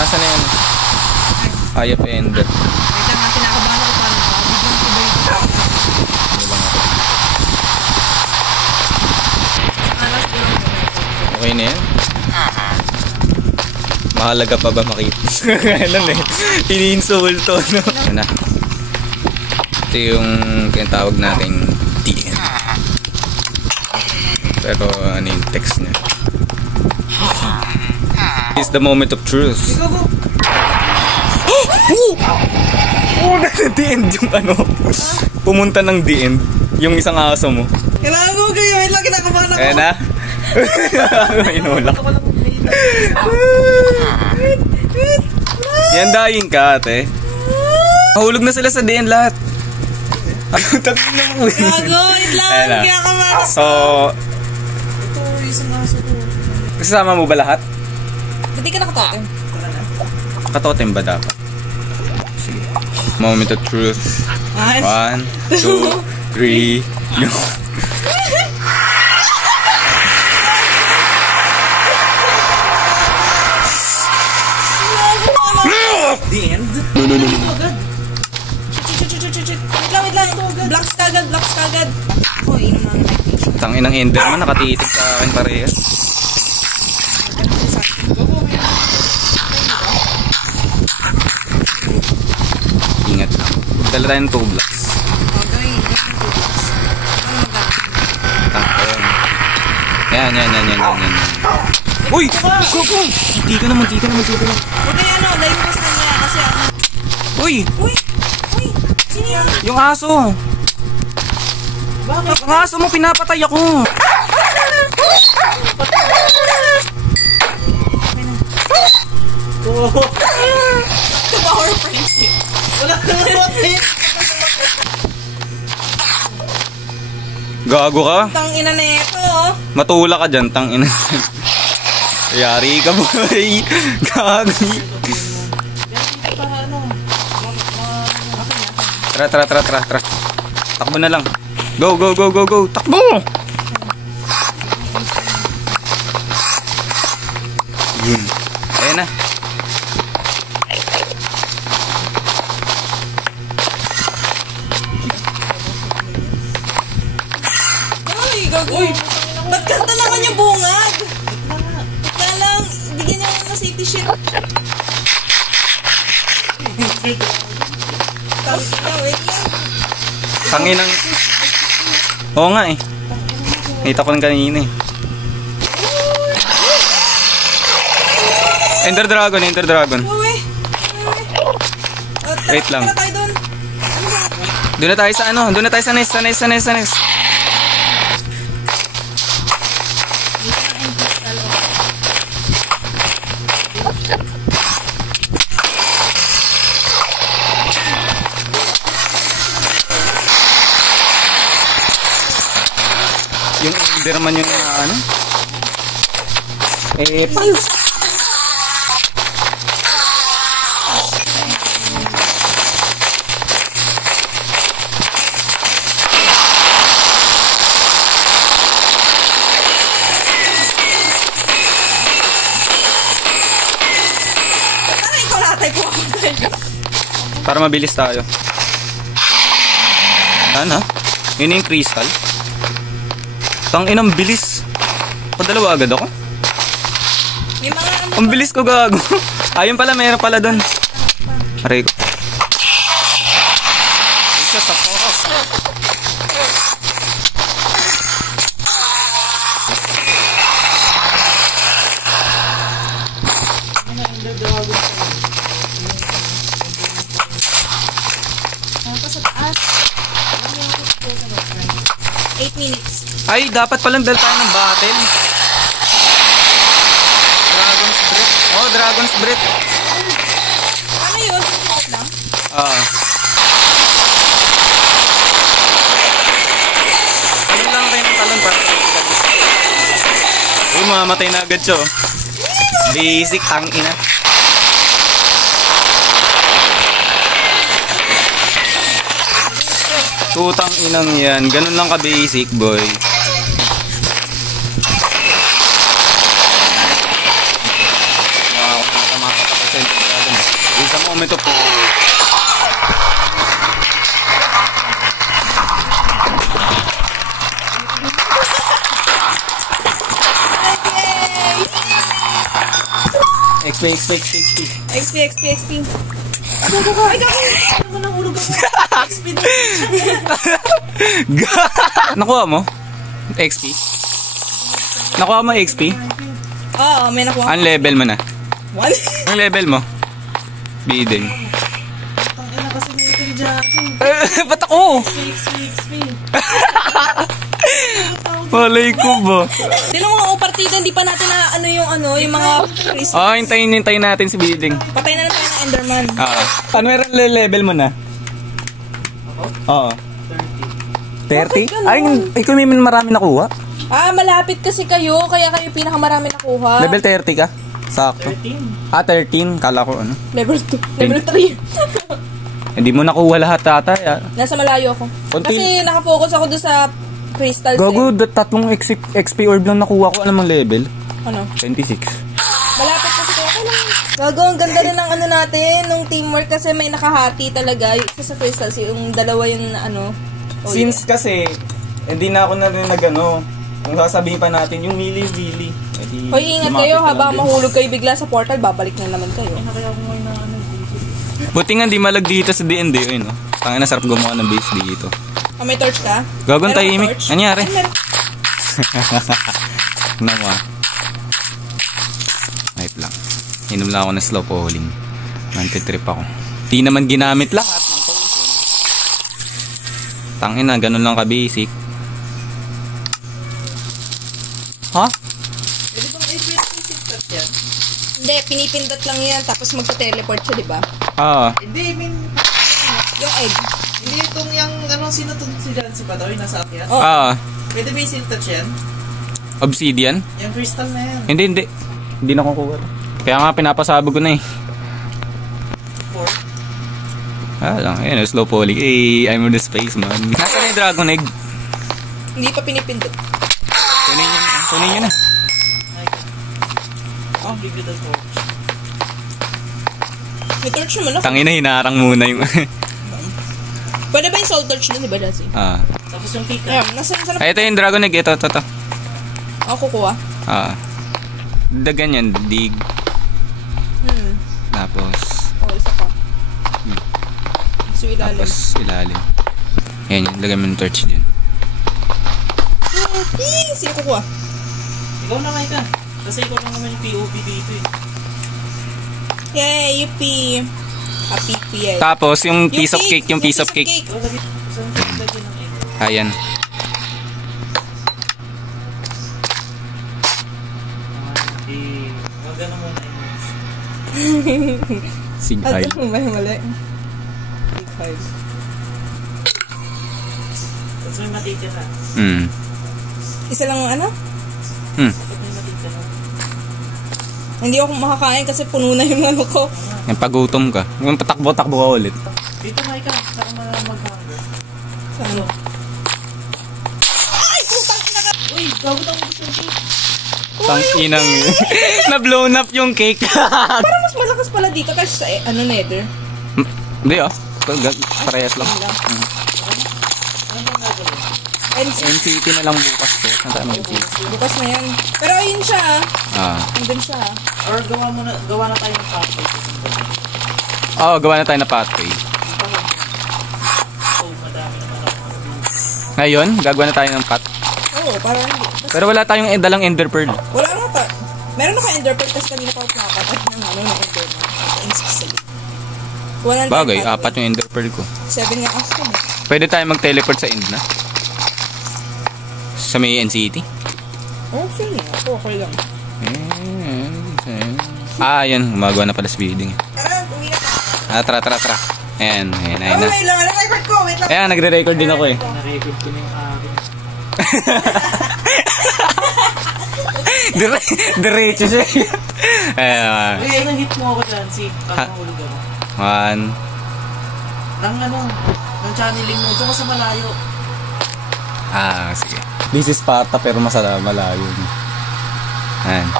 Nasaan na yan? Hayop ender. Wait lang, kinakabahan ako paano. Biglang iba yung alas ko lang. Okay na yan? Mahalaga pa ba makita? Alam eh. Ini-insulto, no? Yan na. Ito yung kinatawag nating DN. Pero ano yung text niya? It's the moment of truth. Oh, nasa the end yung ano. Pumunta ng the end. Yung isang aso mo. Kailangan mo kayo. Wait lang, kinakabahan ako. Ayan na. Inulak. Yan dying ka, ate. Mahulog na sila sa the end lahat. Ano tabi na mo? Gago, wait lang. Kinakabahan ako. So, Ito, isang aso ko. kasama mo ba lahat? Ba't di ka nakatotem? Katotem ba dapat? Sige. Moment of truth. 1, 2, 3. The end? No. Wait lang. Blocks kagad. Ako, inom na ng Tanginang Enderman, nakatitig sa akin parehas. Ingat lang. Dala tayo ng 2 blocks. Yan. Uy! Go! Hindi ka naman. Okay, layukas na niya kasi ano. Uy! Sino yan? Yung aso! Bakit? Yung aso mo, pinapatay ako! The power friendship. Wala naman. Gago ka? Tangina na ito, oh. Matula ka dyan, tangina. Yari ka, boy. Gagi. Tara. Takbo na lang. Go. Takbo! Yun. Ayan na. Ay, gago. Ba't kanta naman yung bungad? Ba't lang, bigyan niyo ng safety shit. Wait lang. Tanginang... Oo nga eh. Nakita ko lang kanina eh. Ender Dragon. Uwe. Wait lang. Tara tayo dun. Doon na tayo sa nest. Yung Enderman yung ano? Payo! Aray ko latay po ako. Para mabilis tayo. Ano? Yun yung crystal. Tanginang bilis. Padalawa agad ako. May mga ano. Ang bilis ko, gago. Ayun pala, mayroon pala doon. Aray ko. Shut the fuck up. Sa taas. 8 minutes. Ay, dapat palang dala tayo ng battle. Dragon's Breath. Oh, Dragon's Breath. Ano yun? Wait lang. Talon lang tayo ng talon para uy, mamamatay na agad siya. Basic, tangina. Tutang inang yan. Ganun lang ka-basic, boy. Wow, 50%. It's a moment of... XP. XP. Ay, gagawin! Ano ba nahulog ako? XP na. Nakuha mo? XP? Nakuha mo XP? Oo, may nakuha. Ang level mo na? 1? Ang level mo? Bidding. Tangina kasi nito ni Jackson. Ba't ako? XP. Malay ko ba? Sino mga partida, hindi pa natin na yung mga crystals. Oh, hintayin natin si Bidding. Patay na tayo ng Enderman. Ano meron level mo na? Oo. 30? Ay, ikaw may marami nakuha. Malapit kasi kayo, kaya kayo pinakamarami nakuha. Level 30 ka? Sakto. 13. Kala ko ano. Level 2. Level 3. Hindi mo nakuha lahat tatay. Nasa malayo ako. Konti. Kasi nakafocus ako doon sa crystals. Gago, tatlong XP orb lang nakuha ko. Ano mang level? Ano? 26. Malapit kasi kayo. Gago, ang ganda rin ng natin, nung teamwork kasi may nakahati talaga. Yung isa sa crystals, yung dalawa yung Since kasi, hindi na ako na rin kung sasabihin pa natin yung mili-mili. Hoy, ingat kayo, habang mahulog kayo bigla sa portal, babalik na naman kayo. Buti nga di malag dito sa D&D, no? Tangina, sarap gumawa ng base dito. May torch ka? Gagawin tahimik. Nangyari? Nawa. Wait lang. Inom lang ako ng slow falling. Anti-trip ako. Di naman ginamit lahat ng potion. Tangina, ganun lang ka-basic. Ha? Pwede bang i-press yan? Hindi, pinipindot lang yan, tapos magta-teleport siya, di ba? Hindi, yung egg. Hindi itong yung sinutod si Jancy ba daw, yung nasa akyat? Pwede ba yung touch yan? Obsidian? Yung crystal na yan. Hindi. Hindi na kukuha. Kaya nga pinapasabog ko na eh. 4? Lang, ayun, slow falling. Hey, I'm on the space, man. Nasaan yung dragon egg? Hindi pa pinipindot. Kunin nyo na. Give you the torch. May torch naman ako. Tangina, hinarang muna yung... Pwede ba yung soul torch na, di ba, Dazi? Tapos yung pick Ayan, nasaan Ay, ito yung dragon egg. Ito. Ako kukuha. Dagan yan, dig. Tapos... isa pa. So, ilalim. Tapos, ilalim. Ayan yun, lagay mo ng torch dyan. Sino kukuha? Ikaw na nga ka. Kasi ikaw lang naman yung POV dito eh. Yay, yuppie. Happy PA. Tapos, yung piece of cake. Yung piece of cake. Ikaw lagi. Saan ka lagyan ng egg? Ayan. Wag na muna eggs. Sigay. Mali. Tapos may matitira. Isa lang Tapos may matitira. Hindi ako makakain kasi puno na yung ko. Yung pagutom ka. Yung patakbo-takbo ka ulit. Dito nga ikaw. Saka mag-hunger. Ano? Ay! Putang ina ka! Uy! Gawin ang gusto yung cake. Tang-inang na-blown up yung cake. Parang mas malakas pala dito kasi sa nether. Hindi parehas lang. Ano bang gagawin? NCT na lang bukas ko. Saan tayo mag-NCT? Bukas na yan. Pero ayun siya. Andun siya. Or gawa na tayo ng pathway. Gawa na tayo na pathway. Madami naman ako. Ngayon, gagawa na tayo ng path. Oo, parang hindi. Pero wala tayong dalang ender pearl. Wala nga pa. Meron ako ender pearl kasi kanina pa ako nakakapat ng ender pearl. Bagay, 4 yung ender pearl ko. 7 nga ako. Pwede tayo mag-teleport sa end na? Sa may NCT? Sige. Ako, okay lang. Yan. Gumagawa na pala sa bidding. Tara, uwi na. Tara. Ayan na. Wait lang. Record ko. Wait lang. Ayan, nagre-record din ako eh. Na-record ko na yung akin. Diretso siya. Uy, ay nang-hit mo ako dyan. Kahulog ako. 1. Ng channeling mo. Doon ka sa malayo. Sige. This is Sparta pero malayo. Ayan. 1, 2,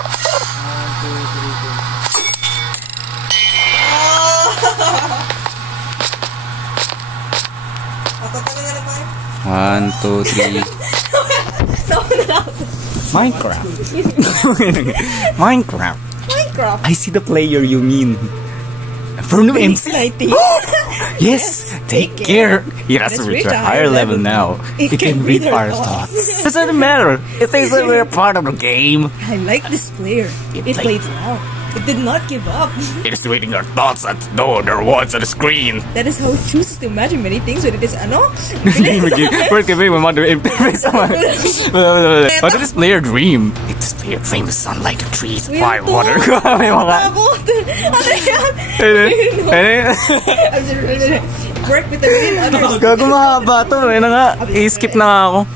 3, 4. 1, 2, 3. Minecraft. Minecraft. Minecraft. I see the player you mean. For new MC. Yes, take care. It has reached a higher level now. It can read our thoughts. Doesn't matter. It is a part of the game. I like this player. It played well. It did not give up. It is reading our thoughts at no other words on the screen. That is how it chooses to imagine many things when it is ano? Where's the my mother? What did this player dream? This player dreams the sunlight, the trees, fire, water. May mga... Work with the real others. Gago mahaba to. Ayun na nga. I-skip na nga ako.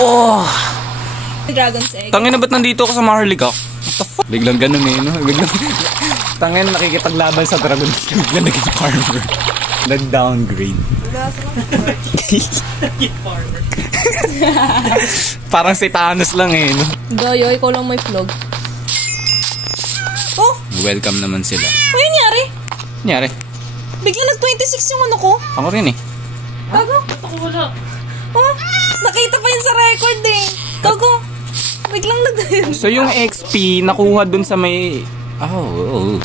Oh! Dragon's egg. Tangin na ba't nandito ako sa Maharlikak? What the fuck? Biglang ganun eh, no? Biglang... Tangin nakikipaglaban sa Dragon's egg. Biglang naging farmer. Nag-downgrade. Parang si Thanos lang eh, no? Doyo, ikaw lang may vlog. Oh! Welcome naman sila. Ano nangyari? Nangyari? Biglang nag-26 yung ano ko. Ako rin eh. Gago? Ako wala. Oh! Nakita pa yun sa record eh. Gago. Biglang So yung XP nakuha dun sa may... Oh.